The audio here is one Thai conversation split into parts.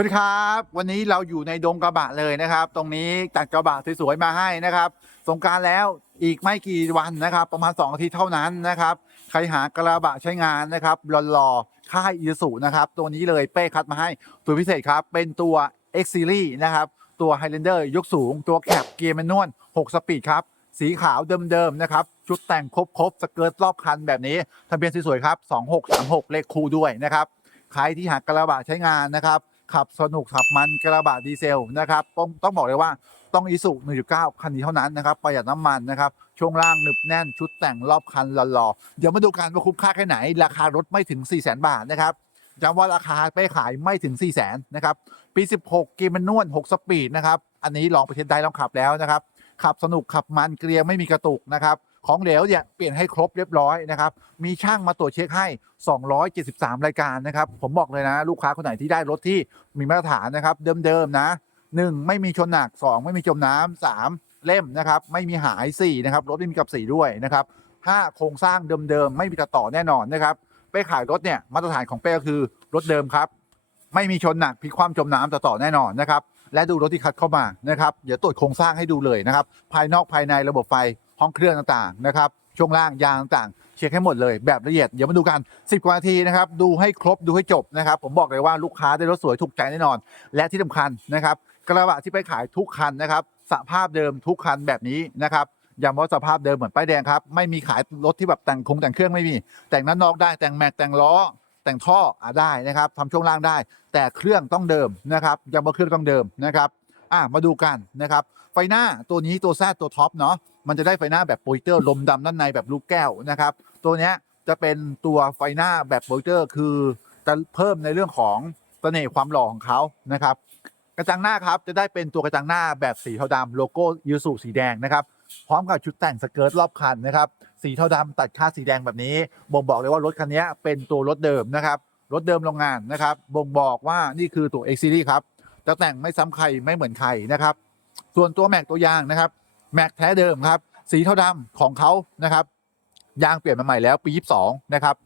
วัสดีครับ วันนี้เราอยู่ในดงกระบะเลยนะครับ ตรงนี้จัดกระบะสวยๆมาให้นะครับ สงการแล้วอีกไม่กี่วันนะครับ ประมาณ2อาทิตย์เท่านั้นนะครับ ใครหากระบะใช้งานนะครับหล่อๆค่ายอีสุนะครับ ตัวนี้เลยเป้คัดมาให้ตัวพิเศษครับเป็นตัว X Series นะครับ ตัว Highlander ยกสูง ตัวแคปเกียร์แมนนวล6สปีดครับสีขาวเดิมๆนะครับ ชุดแต่งครบๆสเกิร์ตรอบคันแบบนี้ทะเบียนสวยๆครับ2636เลขคู่ด้วยนะครับใครที่หากระบะใช้งานนะครับ ขับสนุกขับมันกระบะดีเซลนะครับต้องต้องบอกเลยว่าต้องอีสุ1.9 คันนี้เท่านั้นนะครับประหยัดน้ำมันนะครับช่วงล่างหนึบแน่นชุดแต่งรอบคันหล่อๆเดี๋ยวมาดูกันว่าคุ้มค่าแค่ไหน ราคารถไม่ถึง 4 0 0 0 0 0 บาทนะครับจำว่าราคาไปขายไม่ถึง 4 0 0 0 0 0นะครับปี 16เกีมันนวล6 สปีดนะครับอันนี้ลองไปเทสได้ลองขับแล้วนะครับขับสนุกขับมันเกลียร์ไม่มีกระตุกนะครับ ของเหลวเนี่ยเปลี่ยนให้ครบเรียบร้อยนะครับมีช่างมาตรวจเช็คให้ 273 รายการนะครับผมบอกเลยนะ ลูกค้าคนไหนที่ได้รถที่มีมาตรฐานนะครับเดิมๆนะ 1 ไม่มีชนหนัก 2 ไม่มีจมน้ำ3เล่มนะครับไม่มีหาย4นะครับรถไม่มีกับสีด้วยนะครับ5โครงสร้างเดิมๆไม่มีตัดต่อแน่นอนนะครับเป้ขายรถเนี่ยมาตรฐานของเป้ก็คือรถเดิมครับไม่มีชนหนักพลิกคว่ำจมน้ำตัดต่อแน่นอนนะครับและดูรถที่คัดเข้ามานะครับเดี๋ยวตรวจโครงสร้างให้ดูเลยนะครับภายนอกภายในระบบไฟ ห้องเครื่องต่างๆนะครับช่วงล่างยางต่างๆเช็คให้หมดเลยแบบละเอียดเดี๋ยวมาดูกัน 10 กว่านาทีนะครับดูให้ครบดูให้จบนะครับผมบอกเลยว่าลูกค้าได้รถสวยถูกใจแน่นอน และที่สำคัญนะครับกระบะที่ไปขายทุกคันนะครับสภาพเดิมทุกคันแบบนี้นะครับย้ำว่าสภาพเดิมเหมือนป้ายแดงครับไม่มีขายรถที่แบบแต่งคงแต่งเครื่องไม่มี แต่งนั้นนอกได้แต่งแม็กแต่งล้อแต่งท่ออได้นะครับทำช่วงล่างได้ แต่เครื่องต้องเดิมนะครับย้ำว่าเครื่องต้องเดิมนะครับอะมาดูกันนะครับไฟหน้าตัวนี้ตัวแซดตัวท็อปเนาะ มันจะได้ไฟหน้าแบบโปรเจคเตอร์ลมดำด้านในแบบลูกแก้วนะครับ ตัวนี้จะเป็นตัวไฟหน้าแบบโปรเจคเตอร์คือจะเพิ่มในเรื่องของเสน่ห์ความหล่อของเขานะครับ กระจังหน้าครับจะได้เป็นตัวกระจังหน้าแบบสีเทาดำโลโก้ยูสุสีแดงนะครับพร้อมกับชุดแต่งสเกิร์ตรอบคันนะครับสีเทาดำตัดค่าสีแดงแบบนี้ บ่งบอกเลยว่ารถคันนี้เป็นตัวรถเดิมนะครับรถเดิมโรงงานนะครับ บ่งบอกว่านี่คือตัว X Series ครับจะแต่งไม่ซ้ำใครไม่เหมือนใครนะครับ ส่วนตัวแม็กตัวยางนะครับ แม็กแท้เดิมครับ สีเทาดำของเขานะครับยางเปลี่ยนมาใหม่แล้ว ปี22นะครับ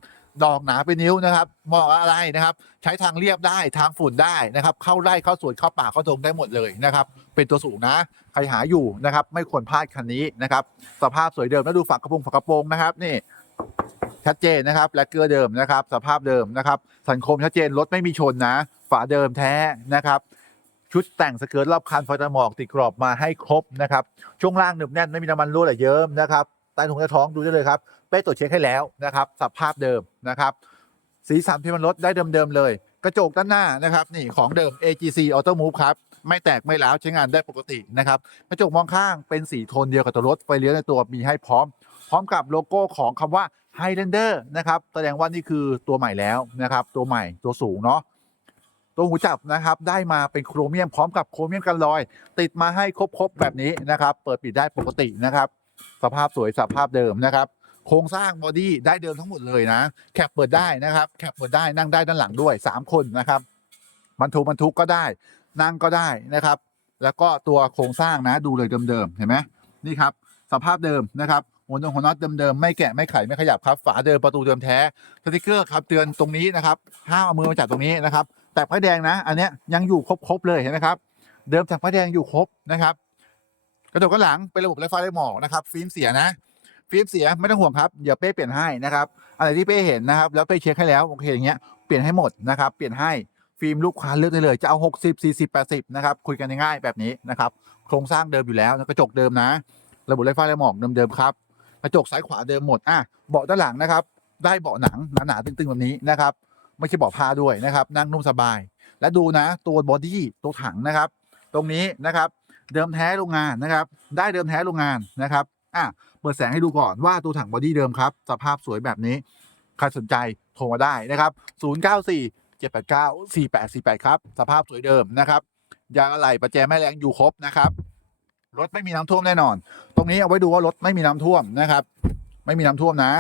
ดอกหนาเป็นนิ้วนะครับเหมาะอะไรนะครับ ใช้ทางเรียบได้ทางฝุ่นได้นะครับ เข้าไร่เข้าสวนเข้าป่าเข้าดงได้หมดเลยนะครับ เป็นตัวสูงนะใครหาอยู่นะครับ ไม่ควรพลาดคันนี้นะครับ สภาพสวยเดิมแล้วดูฝักกระโปรงฝักกระโปรงนะครับนี่ชัดเจนนะครับและเกลือเดิมนะครับ สภาพเดิมนะครับ สันคมชัดเจนรถไม่มีชนนะ ฝาเดิมแท้นะครับ ชุดแต่งสเกิร์ตรอบคันไฟตะหมอกติดกรอบมาให้ครบนะครับช่วงล่างหนึบแน่นไม่มีน้ำมันรั่วไหลเยิ้มนะครับใต้ถุงใต้ท้องดูได้เลยครับเป้ตรวจเช็คให้แล้วนะครับสภาพเดิมนะครับ สีสันที่มันลดได้เดิมๆเลย กระจกด้านหน้านะครับนี่ของเดิม AGC Auto Move ครับไม่แตกไม่ร้าวใช้งานได้ปกตินะครับกระจกมองข้างเป็นสีโทนเดียวกับตัวรถไฟเลี้ยวในตัวมีให้พร้อม พร้อมกับโลโก้ของคำว่า Highlander นะครับแสดงว่านี่คือตัวใหม่แล้วนะครับตัวใหม่ตัวสูงเนาะ ตัวหูจับนะครับได้มาเป็นโครเมียมพร้อมกับโครเมียมกันรอย ติดมาให้ครบๆแบบนี้นะครับ เปิดปิดได้ปกตินะครับ สภาพสวยสภาพเดิมนะครับ โครงสร้างบอดี้ได้เดิมทั้งหมดเลยนะ แคปเปิดได้นะครับ แคปเปิดได้นั่งได้ด้านหลังด้วย 3 คนนะครับบรรทุกบรรทุกก็ได้ นั่งก็ได้นะครับ แล้วก็ตัวโครงสร้างนะดูเลยเดิมๆเห็นไหมนี่ครับสภาพเดิมนะครับหัวนงหัวน็อตเดิมๆไม่แกะไม่ไขไม่ขยับครับ ฝาเดิมประตูเดิมแท้สติกเกอร์ครับเตือนตรงนี้นะครับห้ามเอามือมาจับตรงนี้นะครับ แต่ไฟแดงนะ อันเนี้ยยังอยู่ครบๆเลยเห็นไหมครับ เดิมจากไฟแดงอยู่ครบนะครับกระจกข้างหลังเป็นระบบไร้ไฟไร้หมอกนะครับ ฟิล์มเสียนะฟิล์มเสียไม่ต้องห่วงครับเดี๋ยวเป้เปลี่ยนให้นะครับอะไรที่เป้เห็นนะครับ แล้วเป้เช็คให้แล้วโอเคอย่างเงี้ยเปลี่ยนให้หมดนะครับ เปลี่ยนให้ฟิล์มลูกค้าเลือกได้เลยจะเอา 60 40 80 นะครับ คุยกันง่ายๆแบบนี้นะครับ โครงสร้างเดิมอยู่แล้วกระจกเดิมนะ ระบบไร้ไฟไร้หมอกเดิมๆครับกระจกซ้ายขวาเดิมหมดอะเบาะด้านหลังนะครับ ได้เบาะหนังหนาๆตึงๆแบบนี้นะครับ ไม่ใช่เบาะผ้าด้วยนะครับนั่งนุ่มสบาย และดูนะตัวบอดี้ตัวถังนะครับ ตรงนี้นะครับ เดิมแท้โรงงานนะครับ ได้เดิมแท้โรงงานนะครับอะเปิดแสงให้ดูก่อนว่าตัวถังบอดี้เดิมครับ สภาพสวยแบบนี้ใครสนใจโทรมาได้นะครับ 094 789 4848 ครับ สภาพสวยเดิมนะครับยางอะไหล่ประแจแม่แรงอยู่ครบนะครับรถไม่มีน้ำท่วมแน่นอน ตรงนี้เอาไว้ดูว่ารถไม่มีน้ำท่วมนะครับ ไม่มีน้ำท่วมนะ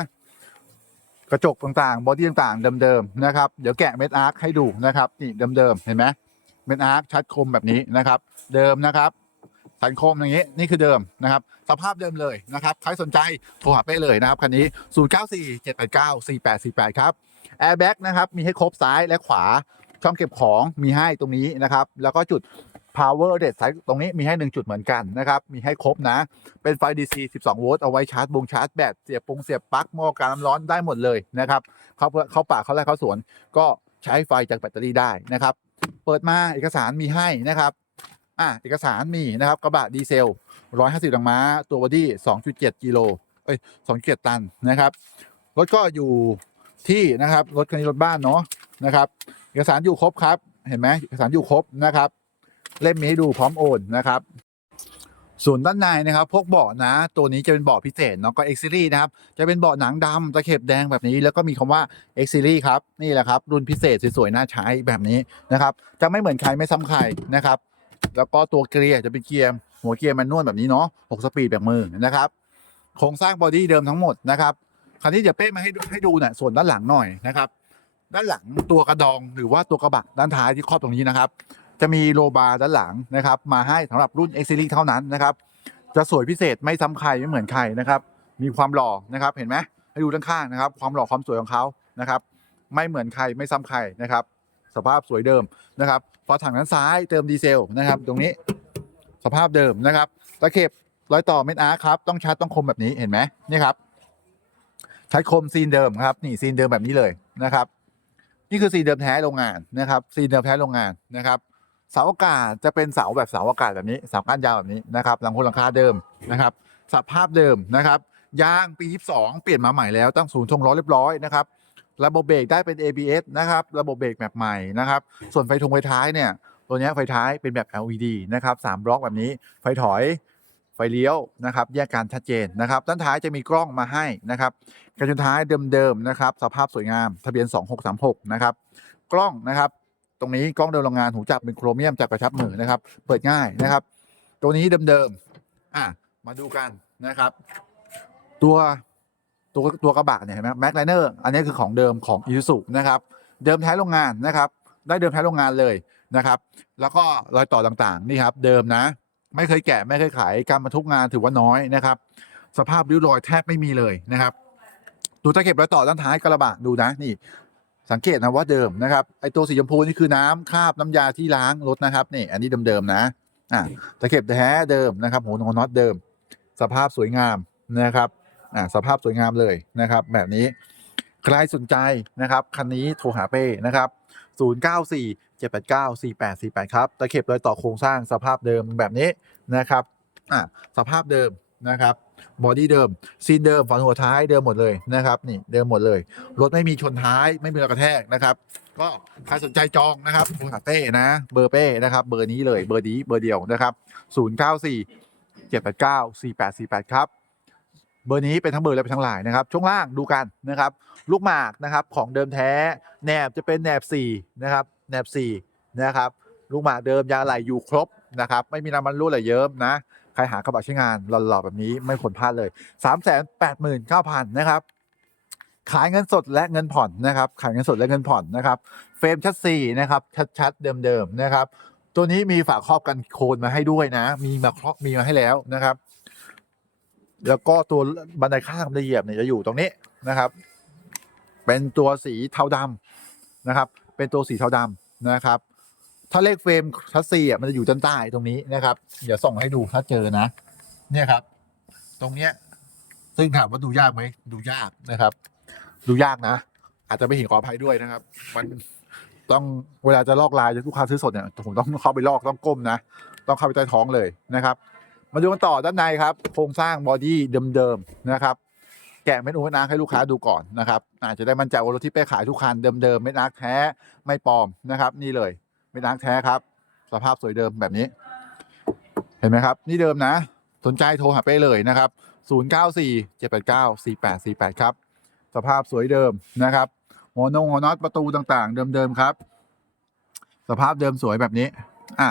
กระจกต่างๆ บอดี้ต่างๆ เดิมๆนะครับ เดี๋ยวแกะเม็ดอาร์คให้ดูนะครับนี่เดิมๆ เห็นไหมเม็ดอาร์คชัดคมแบบนี้นะครับ เดิมนะครับ สันคมอย่างนี้นี่คือเดิมนะครับ สภาพเดิมเลยนะครับใครสนใจโทรหาเป้เลยนะครับคันนี้ 0 9 4 7 8 9 4 8 4 8 ครับแอร์แบ็กนะครับมีให้ครบซ้ายและขวาช่องเก็บของมีให้ตรงนี้นะครับ แล้วก็จุด power outlet สายตรงนี้มีให้หนึ่งจุดเหมือนกันนะครับ มีให้ครบนะ เป็นไฟ DC 12 โวลต์เอาไว้ชาร์จบงชาร์จแบตเสียบปงเสียบปลั๊กหม้อการน้ำร้อนได้หมดเลยนะครับ เขาเขาป่าเขาไร่เขาสวน ก็ใช้ไฟจากแบตเตอรี่ได้นะครับ เปิดมาเอกสารมีให้นะครับอะเอกสารมีนะครับกระบะดีเซล 150แรงม้า ตัวบอดี้ 2.7 กิโลเอ้ย2.7 ตันนะครับ รถก็อยู่ที่นะครับ รถคันนี้รถบ้านเนาะนะครับ เอกสารอยู่ครบครับ เห็นไหมเอกสารอยู่ครบนะครับ เล่มมีให้ดูพร้อมโอนนะครับ ส่วนด้านในนะครับ พวกเบาะนะ ตัวนี้จะเป็นเบาะพิเศษเนาะก็ X Series นะครับ จะเป็นเบาะหนังดำตะเข็บแดงแบบนี้ แล้วก็มีคำว่า X Series ครับ นี่แหละครับ รุ่นพิเศษสวยๆน่าใช้แบบนี้นะครับ จะไม่เหมือนใครไม่ซ้ำใครนะครับ แล้วก็ตัวเกียร์จะเป็นเกียร์หัวเกียร์แมนนวลแบบนี้เนาะ6สปีดแบบมือนะครับ โครงสร้างบอดี้เดิมทั้งหมดนะครับคราวนี้เดี๋ยวเป้มาให้ให้ดูหน่อยส่วนด้านหลังหน่อยนะครับ ด้านหลังตัวกระดองหรือว่าตัวกระบะด้านท้ายที่ครอบตรงนี้นะครับ จะมีโลบาร์ด้านหลังนะครับ มาให้สำหรับรุ่น X Series เท่านั้นนะครับ จะสวยพิเศษไม่ซ้ำใครไม่เหมือนใครนะครับ มีความหล่อนะครับ เห็นไหมให้ดูด้านข้างนะครับ ความหล่อความสวยของเขานะครับ ไม่เหมือนใครไม่ซ้ำใครนะครับ สภาพสวยเดิมนะครับฝาถังด้านซ้ายเติมดีเซลนะครับ ตรงนี้สภาพเดิมนะครับตะเข็บรอยต่อเม็ดอาร์ครับ ต้องชัดต้องคมแบบนี้เห็นไหมนี่ครับใช้คมซีนเดิมครับ นี่ซีนเดิมแบบนี้เลยนะครับ นี่คือซีนเดิมแท้โรงงานนะครับ ซีนเดิมแท้โรงงานนะครับ เสาอากาศจะเป็นเสาแบบเสาอากาศแบบนี้เสาก้านยาวแบบนี้นะครับหลังคนหลังคาเดิมนะครับสภาพเดิมนะครับยางปี 22 เปลี่ยนมาใหม่แล้วตั้งศูนย์ทงล้อเรียบร้อยนะครับระบบเบรกได้เป็น ABS นะครับระบบเบรกแบบใหม่นะครับส่วนไฟทงไฟท้ายเนี่ยตัวเนี้ยไฟท้ายเป็นแบบ LED นะครับสามบล็อกแบบนี้ ไฟถอยไฟเลี้ยวนะครับแยกการชัดเจนนะครับด้านท้ายจะมีกล้องมาให้นะครับกระจกท้ายเดิมๆนะครับสภาพสวยงามทะเบียน 2636นะครับกล้องนะครับ รงนี้กล้องเดิมโรงงานหูจับเป็นโครเมียมจับกระชับมือนะครับ เปิดง่ายนะครับ ตัวนี้เดิมๆอะมาดูกันนะครับ ตัวตัวตัวกระบะเนี่ยเห็นไหมแม็กไลเนอร์อันนี้คือของเดิมของ i s u นะครับ เดิมแท้โรงงานนะครับ ได้เดิมแท้โรงงานเลยนะครับ แล้วก็รอยต่อต่างๆนี่ครับเดิมนะ ไม่เคยแกะไม่เคยขายการบรรทุกงานถือว่าน้อยนะครับ สภาพริ้วรอยแทบไม่มีเลยนะครับตัวตะเข็บรอยต่อด้านท้ายกระบะดูนะนี่ สังเกตนะว่าเดิมนะครับไอตัวสีชมพูนี่คือน้ำคราบน้ำยาที่ล้างรถนะครับนี่อันนี้เดิมๆนะอะตะเข็บแท้เดิมนะครับหัวน็อตเดิม สภาพสวยงามนะครับอ่าสภาพสวยงามเลยนะครับ แบบนี้ใครสนใจนะครับคันนี้โทรหาเป้นะครับ 094 789 4848 ครับตะเข็บรอยต่อโครงสร้างสภาพเดิมแบบนี้นะครับอ่าสภาพเดิมนะครับ บอดี้เดิมซีนเดิมฝาหัวท้ายเดิมหมดเลยนะครับนี่เดิมหมดเลย รถไม่มีชนท้ายไม่มีรอยกระแทกนะครับก็ใครสนใจจองนะครับโทรหาเป้นะ เบอร์เป้นะครับ เบอร์นี้เลยเบอร์นี้เบอร์เดียวนะครับ 094 789 4848 ครับ เบอร์นี้เป็นทั้งเบอร์และเป็นทั้งไลน์นะครับ ช่วงล่างดูกันนะครับ ลูกหมากนะครับของเดิมแท้แหนบจะเป็นแหนบ4นะครับแหนบ4นะครับ ลูกหมากเดิมยางไหลอยู่ครบนะครับ ไม่มีน้ำมันรั่วไหลเยิ้มนะ ใครหากระบะใช้งานหล่อๆแบบนี้ไม่ควรพลาดเลย 3 8 9 0 0 0 นะครับ ขายเงินสดและเงินผ่อนนะครับ ขายเงินสดและเงินผ่อนนะครับ เฟรมชัดซีนะครับ ชัดๆเดิมๆนะครับ ตัวนี้มีฝาครอบกันโคนมาให้ด้วยนะ มีมาครอบมีมาให้แล้วนะครับ แล้วก็ตัวบันไดข้างบันไดเหยียบเนี่ยจะอยู่ตรงนี้นะครับ เป็นตัวสีเทาดำนะครับ เป็นตัวสีเทาดำนะครับ ถ้าเลขเฟรมชัสซีอะมันจะอยู่ด้านใต้ตรงนี้นะครับ เดี๋ยวส่งให้ดูถ้าเจอนะ เนี่ยครับ ตรงเนี้ย ซึ่งถามว่าดูยากไหมดูยากนะครับ ดูยากนะ อาจจะไม่เห็นขออภัยด้วยนะครับ มันต้องเวลาจะลอกลายลูกค้าซื้อสดเนี่ยผมต้องเข้าไปลอกต้องก้มนะ ต้องเข้าไปใต้ท้องเลยนะครับ มาดูกันต่อด้านในครับ โครงสร้างบอดี้เดิมๆนะครับแกะเม็ดอูเม็ดอาร์ให้ลูกค้าดูก่อนนะครับอาจจะได้มั่นใจว่ารถที่เป้ขายทุกคันเดิมๆเม็ดอาร์แท้ไม่ปลอมนะครับ นี่เลย เม็ดอาร์คแท้ครับ สภาพสวยเดิมแบบนี้ เห็นไหมครับ นี่เดิมนะ สนใจโทรหาเป้เลยนะครับ 094 789 4848 ครับ สภาพสวยเดิมนะครับหัวนงหัวน็อตประตูต่างๆ เดิมๆครับ สภาพเดิมสวยแบบนี้ อะ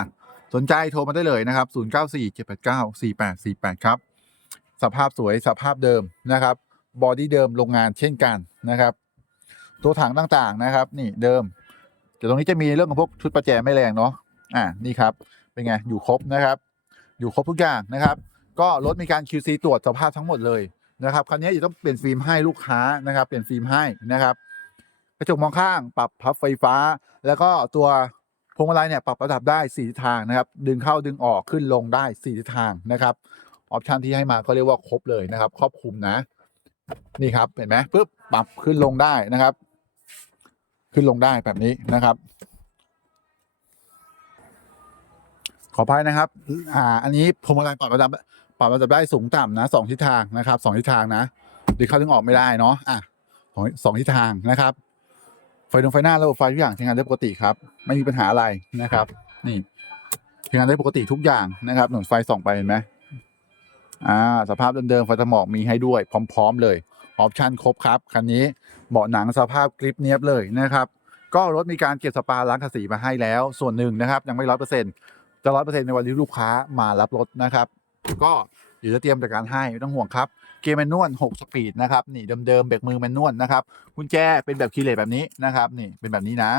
สนใจโทรมาได้เลยนะครับ 094 789 4848 ครับ สภาพสวยสภาพเดิมนะครับ บอดี้เดิมโรงงานเช่นกันนะครับ ตัวถังต่างๆนะครับ นี่เดิม แต่ตรงนี้จะมีเรื่องของพวกชุดประแจไม่แรงเนาะอ่านี่ครับเป็นไงอยู่ครบนะครับ อยู่ครบทุกอย่างนะครับ ก็รถมีการ QC ตรวจสภาพทั้งหมดเลยนะครับคันนี้จะต้องเปลี่ยนฟิล์มให้ลูกค้านะครับเปลี่ยนฟิล์มให้นะครับกระจกมองข้างปรับพับไฟฟ้า แล้วก็ตัวพวงมาลัยเนี่ยปรับระดับได้สี่ทิศทางนะครับ ดึงเข้าดึงออกขึ้นลงได้สี่ทิศทางนะครับออปชันที่ให้มาก็เรียกว่าครบเลยนะครับ ครอบคลุมนะ นี่ครับเห็นไหมปุ๊บปรับขึ้นลงได้นะครับ ขึ้นลงได้แบบนี้นะครับ ขออภัยนะครับ อ่า อันนี้พวงมาลัยปรับระดับปรับระดับได้สูงต่ำนะสองทิศทางนะครับสองทิศทางนะเดึงเข้าดึงออกไม่ได้เนาะอะสองสองทิศทางนะครับ ไฟตรงไฟหน้าระบบไฟทุกอย่างใช้งานได้ปกติครับ ไม่มีปัญหาอะไรนะครับ นี่ใช้งานได้ปกติทุกอย่างนะครับหนุนไฟส่องไปเห็นไหมอ่าสภาพเดิมๆไฟสมอกมีให้ด้วย พร้อม ๆ เลย ออปชันครบครับคันนี้ เบาะหนังสภาพกริปเนียบเลยนะครับก็รถมีการเก็บสปาล้างภาษีมาให้แล้ว ส่วนหนึ่งนะครับ ยังไม่ร้อยเปอร์เซ็นต์จะร้อยเปอร์เซ็นต์ในวันที่ลูกค้ามารับรถนะครับ ก็เดี๋ยวจะเตรียมจัดการให้ไม่ต้องห่วงครับ เกียร์แมนนวล6สปีดนะครับนี่เดิมๆเบรกมือแมนนวลนะครับกุญแจเป็นแบบคีย์เลสแบบนี้นะครับ นี่เป็นแบบนี้นะ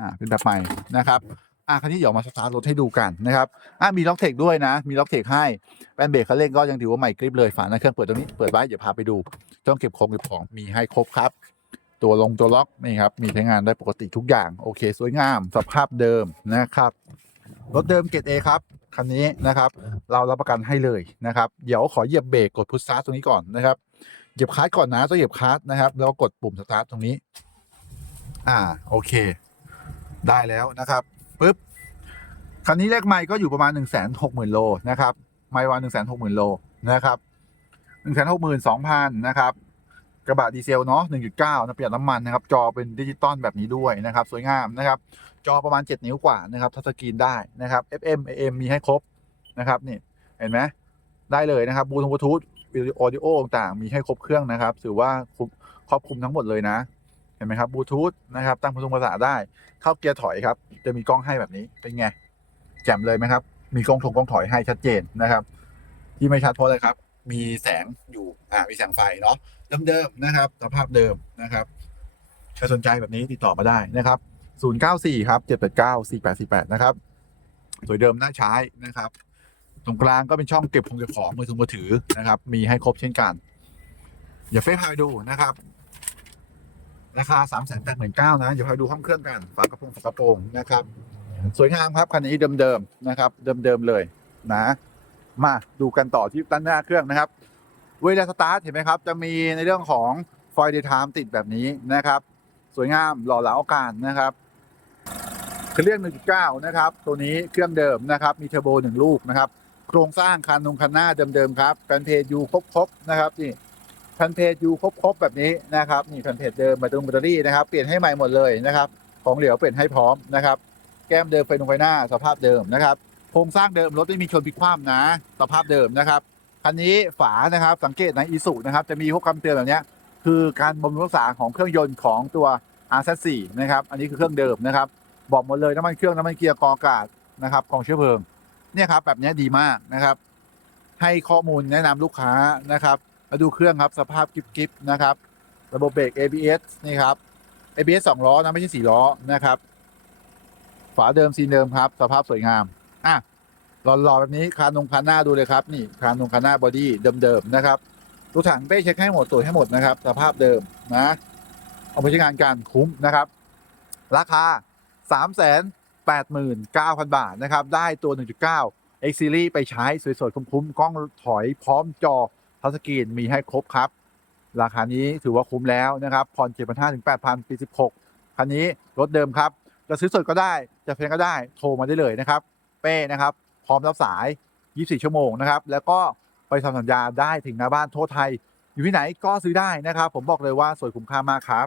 อ่าเป็นแบบใหม่นะครับ อะคันนี้เดี๋ยวมาสตาร์ทรถให้ดูกันนะครับอะมีล็อกเทคด้วยนะ มีล็อกเทคให้แป้นเบรกคันเร่งก็ยังถือว่าใหม่กริปเลยฝาหน้าเครื่องเปิดตรงนี้เปิดไว้เดี๋ยวพาไปดูต้องเก็บของเก็บของมีให้ครบครับ ตัวลงตัวล็อกนี่ครับมีใช้งานได้ปกติทุกอย่างโอเค สวยงามสภาพเดิมนะครับรถเดิมเกรดเอครับคันนี้นะครับ เรารับประกันให้เลยนะครับ เดี๋ยวขอเหยียบเบรกกดพุชสตาร์ทตรงนี้ก่อนนะครับเหยียบคลัตช์ก่อนนะต้องเหยียบคลัตช์นะครับ แล้วกดปุ่มสตาร์ทตรงนี้ อ่าโอเค ได้แล้วนะครับ ปึ๊บคันนี้เลขไม่ก็อยู่ประมาณ1นึ่งแสนหกหมื่นโลนะครับไม่วันหนึ่งแสนหกหมื่นโลนะครับหนึ่งแสนหกหมื่นสองพันนะครับกระบะดีเซลเนาะ1.9นะประหยัดน้ำมันนะครับ จอเป็นดิจิตอลแบบนี้ด้วยนะครับ สวยงามนะครับ จอประมาณ 7 นิ้วกว่านะครับทัชสกรีนได้นะครับ FM AM มีให้ครบนะครับนี่เห็นไหมได้เลยนะครับบูทูธวิดีโอดิโอต่างๆมีให้ครบเครื่องนะครับถือว่าครอบคลุมทั้งหมดเลยนะ เห็นไหมครับบลูทูธนะครับตั้งพลุงภาษาได้เข้าเกียร์ถอยครับ จะมีกล้องให้แบบนี้เป็นไงแจ่มเลยไหมครับ มีกล้องถงกล้องถอยให้ชัดเจนนะครับ ที่ไม่ชัดเพราะอะไรครับ มีแสงอยู่อ่ามีแสงไฟเนาะเดิมๆนะครับสภาพเดิมนะครับใครสนใจแบบนี้ติดต่อมาได้นะครับ 094 ครับ 789 4848 นะครับสวยเดิมน่าใช้นะครับ ตรงกลางก็เป็นช่องเก็บของเก็บของมือถือมือถือนะครับ มีให้ครบเช่นกัน อย่าเฟ้พาไปดูนะครับ ราคา3 8 9 0 0 0นะอย่าพาไปดูห้องเครื่องกัน ฝากระโปรงฝากระโปรงนะครับ สวยงามครับคันนี้เดิมๆนะครับ เดิมๆเลยนะ มาดูกันต่อที่ด้านหน้าเครื่องนะครับ เวลาสตาร์ทเห็นไหมครับ จะมีในเรื่องของไฟเดย์ไทม์ติดแบบนี้นะครับ สวยงามหล่อเหลาอาการนะครับเครื่อง 1.9 นะครับ ตัวนี้เครื่องเดิมนะครับ มีเทอร์โบหนึ่งลูกนะครับ โครงสร้างคันนงคันหน้าเดิมๆครับแผ่นเพจยูครบๆนะครับนี่ แผ่นเพจยูครบๆแบบนี้นะครับนี่แผ่นเพจเดิมมาตรงแบตเตอรี่นะครับเปลี่ยนให้ใหม่หมดเลยนะครับของเหลวเปลี่ยนให้พร้อมนะครับแก้มเดิมไฟตรงไฟหน้าสภาพเดิมนะครับโครงสร้างเดิมรถไม่มีชนพลิกคว่ำนะสภาพเดิมนะครับคันนี้ฝานะครับสังเกตในอีสุนะครับจะมีพวกคำเตือนแบบเนี้ยคือการบำรุงรักษาของเครื่องยนต์ของตัว R4 นะครับอันนี้คือเครื่องเดิมนะครับบอกหมดเลยน้ำมันเครื่องน้ำมันเกียร์กอากาศนะครับของเชื้อเพลิงเนี่ยครับแบบเนี้ยดีมากนะครับ ให้ข้อมูลแนะนำลูกค้านะครับ ดูเครื่องครับสภาพกิฟๆนะครับ ระบบเบรก ABS นี่ครับ ABS สองล้อนะไม่ใช่สี่ล้อนะครับ ฝาเดิมซีเดิมครับ สภาพสวยงามอะหล่อๆแบบนี้คานนงคานหน้าดูเลยครับนี่คานนงคานหน้าบอดี้เดิมๆนะครับตัวถังเป้เช็คให้หมดตรวจให้หมดนะครับ สภาพเดิมนะเอาไปใช้งานการคุ้มนะครับ ราคา 3 8 9 0 0 0 บาทนะครับ ได้ตัว 1.9 X Series ไปใช้สวยๆคุ้มๆกล้องถอยพร้อมจอ ทัชสกรีนมีให้ครบครับ ราคานี้ถือว่าคุ้มแล้วนะครับผ่อน7,500ถึง8,000ปี 16 คันนี้รถเดิมครับ จะซื้อสดก็ได้ จะเพลงก็ได้โทรมาได้เลยนะครับ เป้นะครับ พร้อมรับสาย 24 ชั่วโมงนะครับ แล้วก็ไปทำสัญญาได้ถึงหน้าบ้านทั่วไทย อยู่ที่ไหนก็ซื้อได้นะครับ ผมบอกเลยว่าสวยคุ้มค่ามากครับ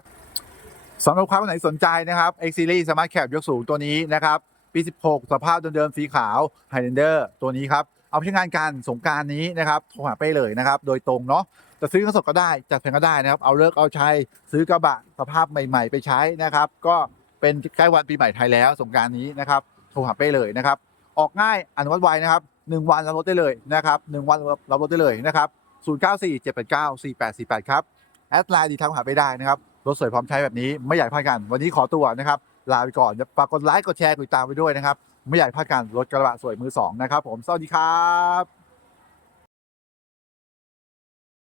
สำหรับค้าคนไหนสนใจนะครับ X Series Smart Cap ยกสูงตัวนี้นะครับปี 16 สภาพเดิมๆสีขาว Highlander ตัวนี้ครับ เอาใช้งานการสงการนี้นะครับโทรหาเป้เลยนะครับ โดยตรงเนาะจะซื้อเงินสดก็ได้จัดแพงก็ได้นะครับ เอาเลิกเอาใช้ซื้อกระบะสภาพใหม่ ๆ ไปใช้นะครับ ก็เป็นใกล้วันปีใหม่ไทยแล้วสงการนี้นะครับโทรหาเป้เลยนะครับ ออกง่ายอนุมัติไวนะครับหนึ่งวันรับรถได้เลยนะครับหนึ่งวันรับรถได้เลยนะครับ094 789 4848ครับแอดไลน์ดีทางหาไปได้นะครับรถสวยพร้อมใช้แบบนี้ไม่อยากพลาดกัน วันนี้ขอตัวนะครับ ลาไปก่อนอย่าฝากกดไลค์กดแชร์กดติดตามไปด้วยนะครับ ไม่อยากพลาดการรถกระบะสวยมือสองนะครับผมสวัสดีครับ